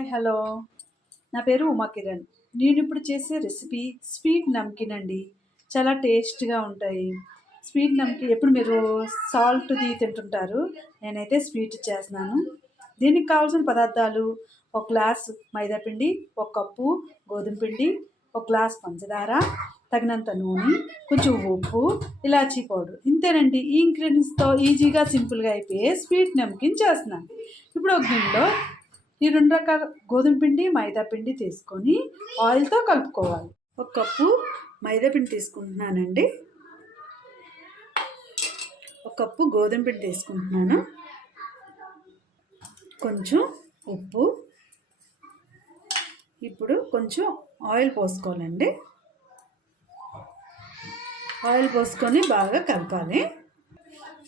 Hi hello. నా పేరు ఉమా కిరణ్ నేను ఇప్పుడు చేసే రెసిపీ స్వీట్ నమ్కిన్ అండి. చాలా టేస్ట్గా ఉంటాయి. స్వీట్ నమ్కిన్ ఎప్పుడు మీరు సాల్ట్ది తింటుంటారు? నేనైతే స్వీట్ చేస్తున్నాను. దీనికి కావాల్సిన పదార్థాలు ఒక గ్లాస్ మైదాపిండి ఒక కప్పు గోధుమ పిండి ఒక గ్లాస్ పంచదార తగినంత నూనె కొంచెం ఉప్పు ఇలాచీ పౌడర్. ఇంతేనండి. ఈ ఇంగ్రీడియంట్స్తో ఈజీగా సింపుల్గా అయిపోయే స్వీట్ నమ్కిన్ చేస్తున్నాను. ఇప్పుడు ఒక గిన్నెలో ఈ రెండు రకాల గోధుమ పిండి మైదా పిండి తీసుకొని ఆయిల్తో కలుపుకోవాలి. ఒక కప్పు మైదా పిండి తీసుకుంటున్నానండి. ఒక కప్పు గోధుమ పిండి తీసుకుంటున్నాను. కొంచెం ఉప్పు. ఇప్పుడు కొంచెం ఆయిల్ పోసుకోవాలండి. ఆయిల్ పోసుకొని బాగా కలపాలి.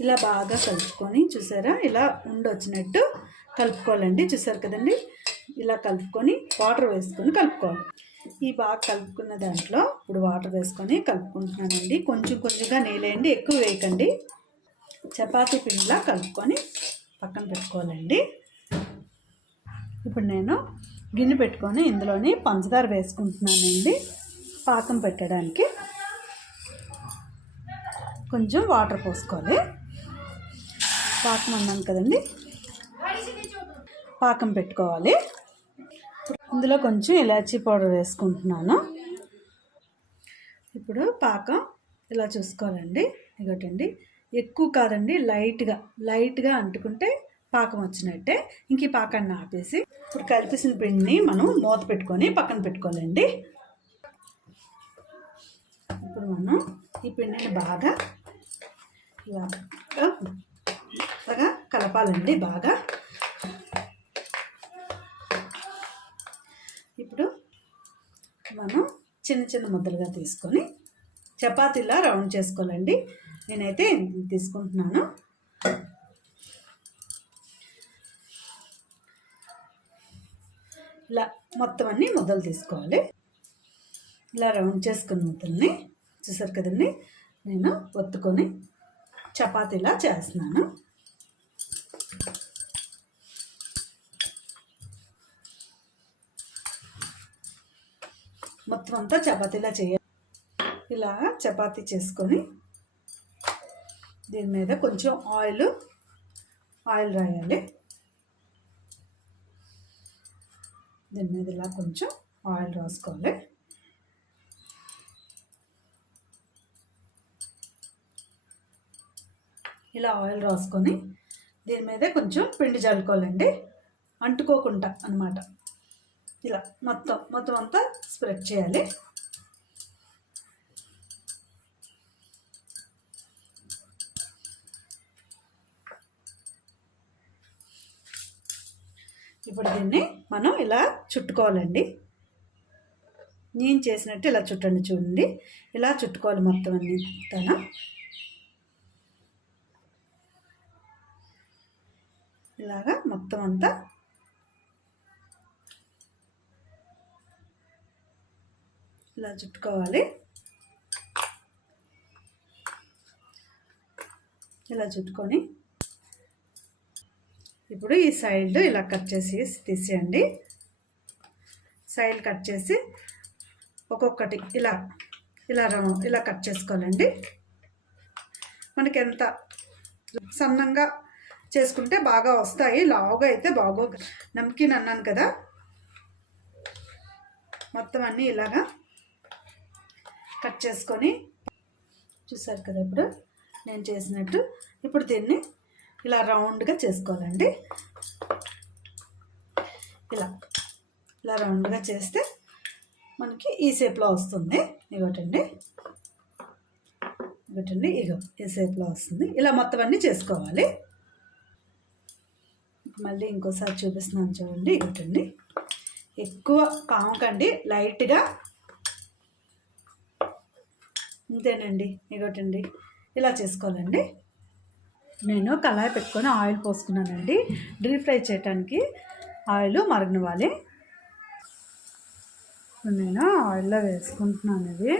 ఇలా బాగా కలుపుకొని చూసారా? ఇలా ఉండొచ్చినట్టు కలుపుకోవాలండి. చూసారు కదండి? ఇలా కలుపుకొని వాటర్ వేసుకొని కలుపుకోవాలి. ఈ బాగా కలుపుకున్న దాంట్లో ఇప్పుడు వాటర్ వేసుకొని కలుపుకుంటున్నానండి. కొంచెం కొంచెంగా నీళ్ళేయండి ఎక్కువ వేయకండి. చపాతీ పిండిలా కలుపుకొని పక్కన పెట్టుకోవాలండి. ఇప్పుడు నేను గిన్నె పెట్టుకొని ఇందులోని పంచదార వేసుకుంటున్నానండి. పాకం పెట్టడానికి కొంచెం వాటర్ పోసుకోవాలి. పాకం అన్నాను కదండి? పాకం పెట్టుకోవాలి. ఇందులో కొంచెం ఇలాచీ పౌడర్ వేసుకుంటున్నాను. ఇప్పుడు పాకం ఇలా చూసుకోవాలండి. ఇగోటండి. ఎక్కువ కాదండి లైట్గా లైట్గా అంటుకుంటే పాకం వచ్చినట్టే. ఇంక ఈ పాకాన్ని ఆపేసి ఇప్పుడు కలిపేసిన పిండిని మనం మూత పెట్టుకొని పక్కన పెట్టుకోవాలండి. ఇప్పుడు మనం ఈ పిండిని బాగా ఇలాగా కలపాలండి బాగా. చిన్న చిన్న ముద్దలుగా తీసుకొని చపాతీలా రౌండ్ చేసుకోవాలండి. నేనైతే తీసుకుంటున్నాను. ఇలా మొత్తం అన్ని ముద్దలు తీసుకోవాలి. ఇలా రౌండ్ చేసుకున్న ముద్దల్ని చూసారు కదండి? నేను ఒత్తుకొని చపాతీలా చేస్తున్నాను. మొత్తం అంతా చపాతీలా చేయాలి. ఇలా చపాతీ చేసుకొని దీని మీద కొంచెం ఆయిల్ ఆయిల్ రాయాలి. దీని మీద ఇలా కొంచెం ఆయిల్ రాసుకోవాలి. ఇలా ఆయిల్ రాసుకొని దీని మీద కొంచెం పిండి చల్లుకోవాలండి. అంటుకోకుండా అనమాట ఇలా మొత్తం మొత్తం అంతా స్ప్రెడ్ చేయాలి. ఇప్పుడు దీన్ని మనం ఇలా చుట్టుకోవాలండి. నేను చేసినట్టు ఇలా చుట్టండి చూడండి. ఇలా చుట్టుకోవాలి మొత్తం అన్ని తన ఇలాగా మొత్తం అంతా ఇలా చుట్టుకోవాలి. ఇలా చుట్టుకొని ఇప్పుడు ఈ సైడ్ ఇలా కట్ చేసి తీసేయండి. సైడ్ కట్ చేసి ఒక్కొక్కటి ఇలా ఇలా ఇలా కట్ చేసుకోవాలండి. మనకి ఎంత సన్నంగా చేసుకుంటే బాగా వస్తాయి. లావుగా అయితే బాగో నమ్కిన్ అన్నాను కదా. మొత్తం అన్నీ ఇలాగా కట్ చేసుకొని చూసారు కదా ఇప్పుడు నేను చేసినట్టు ఇప్పుడు దీన్ని ఇలా రౌండ్గా చేసుకోవాలండి. ఇలా ఇలా రౌండ్గా చేస్తే మనకి ఈ షేప్లో వస్తుంది. ఇగోటండి. ఇగోటండి ఇగో ఈ షేప్లో వస్తుంది. ఇలా మొత్తం అన్నీ చేసుకోవాలి. మళ్ళీ ఇంకోసారి చూపిస్తున్నాను చూడండి. ఇగోటండి. ఎక్కువ కామకండి లైట్గా ఇంతేనండి ఇగోటండి. ఇలా చేసుకోవాలండి. నేను కళాయి పెట్టుకొని ఆయిల్ పోసుకున్నానండి. డీప్ ఫ్రై చేయడానికి ఆయిల్ మరగనివ్వాలి. నేను ఆయిల్లో వేసుకుంటున్నాను ఇది.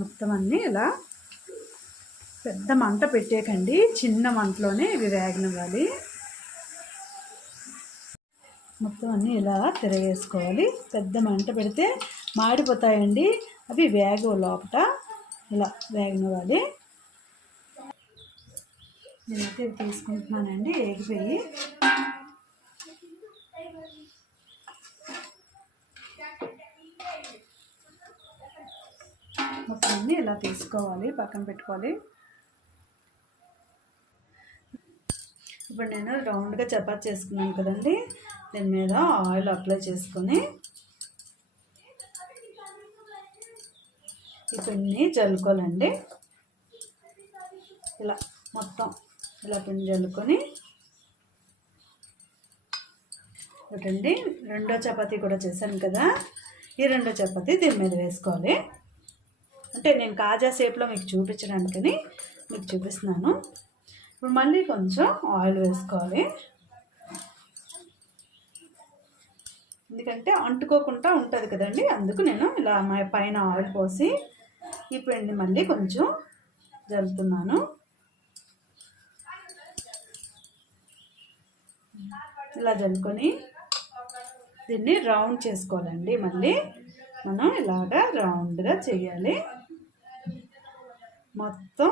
మొత్తం అన్నీ ఇలా పెద్ద మంట పెట్టేకండి చిన్న మంటలోనే ఇవి వేగనివ్వాలి మొత్తం అన్నీ ఇలా తిరగేసుకోవాలి. పెద్ద మంట పెడితే మాడిపోతాయండి. అవి వేగవు లోపట. ఇలా వేగనివ్వాలి నేనైతే ఇవి తీసుకుంటున్నానండి ఏగిపోయి మొత్తం అన్నీ ఇలా తీసుకోవాలి పక్కన పెట్టుకోవాలి. ఇప్పుడు నేను రౌండ్గా చపాతి చేసుకున్నాను కదండి దీని మీద ఆయిల్ అప్లై చేసుకొని పిండిని జల్లుకోవాలండి. ఇలా మొత్తం ఇలా పిండి జల్లుకొని ఒకటండి రెండో చపాతీ కూడా చేశాను కదా. ఈ రెండో చపాతీ దీని మీద వేసుకోవాలి. అంటే నేను కాజా షేప్లో మీకు చూపించడానికని మీకు చూపిస్తున్నాను. ఇప్పుడు మళ్ళీ కొంచెం ఆయిల్ వేసుకోవాలి. ఎందుకంటే అంటుకోకుండా ఉంటుంది కదండి అందుకు నేను ఇలా మా పైన ఆయిల్ పోసి ఈ పిండి మళ్ళీ కొంచెం జరుపుతున్నాను ఇలా జరుపుకొని దీన్ని రౌండ్ చేసుకోవాలండి. మళ్ళీ మనం ఇలాగా రౌండ్గా చేయాలి. మొత్తం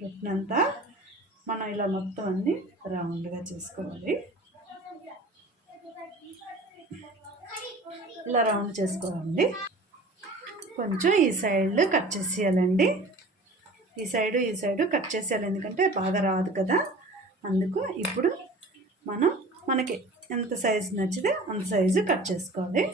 పెట్టినంత మనం ఇలా మొత్తం అన్నీ రౌండ్గా చేసుకోవాలి. ఇలా రౌండ్ చేసుకోవాలండి. కొంచెం ఈ సైడ్ కట్ చేసేయాలండి. ఈ సైడు ఈ సైడు కట్ చేసేయాలి. ఎందుకంటే బాగా రాదు కదా. అందుకు ఇప్పుడు మనం మనకి ఎంత సైజు నచ్చితే అంత సైజు కట్ చేసుకోవాలి.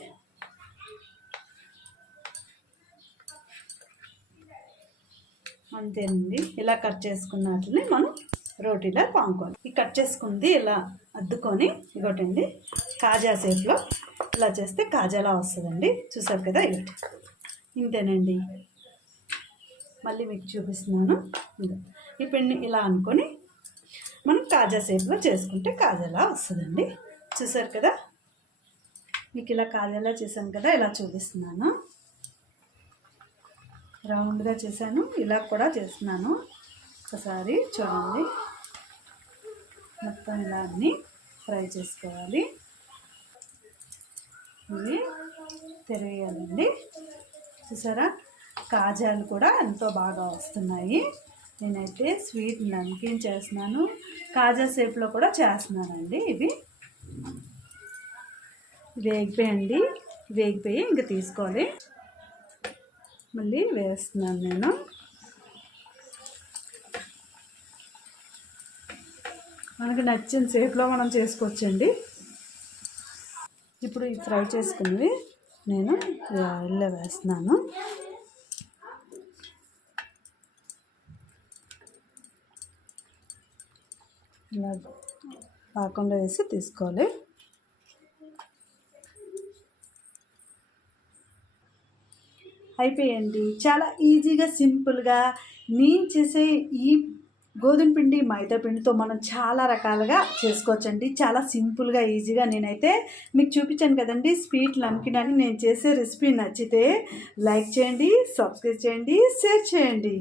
అంతేనండి. ఇలా కట్ చేసుకున్న వాటిని మనం రోటీలా పాముకోవాలి. ఈ కట్ చేసుకుంది ఇలా అద్దుకొని ఇగోటండి. కాజా షేప్లో ఇలా చేస్తే కాజాలా వస్తుందండి. చూసారు కదా ఇగోటి ఇంతేనండి మళ్ళీ మీకు చూపిస్తున్నాను. ఈ పిండిని ఇలా అనుకొని మనం కాజా షేప్లో చేసుకుంటే కాజాలా వస్తుందండి. చూసారు కదా? మీకు ఇలా కాజాలా చేశాను కదా? ఇలా చూపిస్తున్నాను. రౌండ్గా చేశాను. ఇలా కూడా చేస్తున్నాను. ఒకసారి చూడండి. మొత్తం ఇలా అన్నీ ఫ్రై చేసుకోవాలి. ఇవి తెరేయాలండి చూసారా? కాజాలు కూడా ఎంతో బాగా వస్తున్నాయి. నేనైతే స్వీట్ నమ్కీన్ చేస్తున్నాను. కాజా షేప్లో కూడా చేస్తున్నానండి ఇవి. వేగిపోయండి. వేగిపోయి ఇంకా తీసుకోవాలి. మళ్ళీ వేస్తున్నాను నేను. మనకి నచ్చిన షేప్లో మనం చేసుకోవచ్చండి. ఇప్పుడు ఈ ఫ్రై చేసుకున్నవి. నేను ఆయిల్లో వేస్తున్నాను. ఇలా పాకంలో వేసి తీసుకోవాలి. అయిపోయండి చాలా ఈజీగా సింపుల్గా నేను చేసే ఈ గోధుమ పిండి మైదా పిండితో మనం చాలా రకాలుగా చేసుకోవచ్చండి. చాలా సింపుల్గా ఈజీగా నేనైతే మీకు చూపించాను కదండి. స్వీట్ లంకిన్ అని నేను చేసే రెసిపీ నచ్చితే లైక్ చేయండి సబ్స్క్రైబ్ చేయండి షేర్ చేయండి.